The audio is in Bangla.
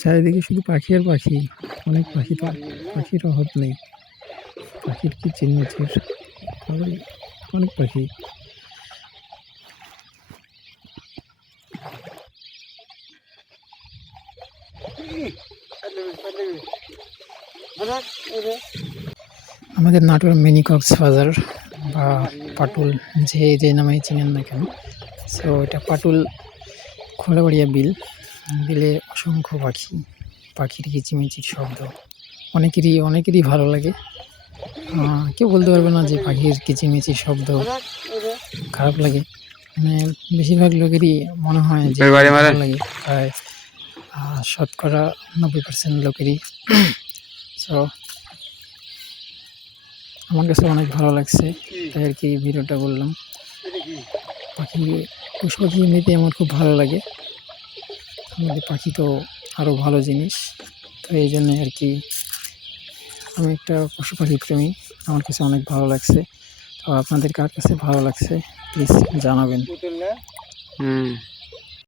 চারিদিকে শুধু পাখি আর পাখি, অনেক পাখি, তো পাখির অভাব নেই। পাখির কিচিরমিচির, তবে অনেক পাখি। আমাদের নাটোর মিনি কক্সবাজার বা পাটুল, যে নামে চিনেন না কেন, সো এটা পাটুল খোলাবাড়িয়া বিল। বিলে অসংখ্য পাখি, পাখির কিচিমিচির শব্দ অনেকেরই ভালো লাগে। কেউ বলতে পারবে না যে পাখির কিচিমিচির শব্দ খারাপ লাগে। মানে বেশিরভাগ লোকেরই মনে হয় যে ভালো লাগে, প্রায় শতকরা 90% লোকেরই। সো আমার কাছে অনেক ভালো লাগছে, তাই আর কি ভিডিওটা বললাম। পশু পাখি এমনিতে আমার খুব ভালো লাগে। আমাদের পাখি তো আরও ভালো জিনিস, তো এই জন্যে আর কি আমি একটা পশু পাখি প্রেমী। আমার কাছে অনেক ভালো লাগছে। তো আপনাদের কার কাছে ভালো লাগছে প্লিজ জানাবেন।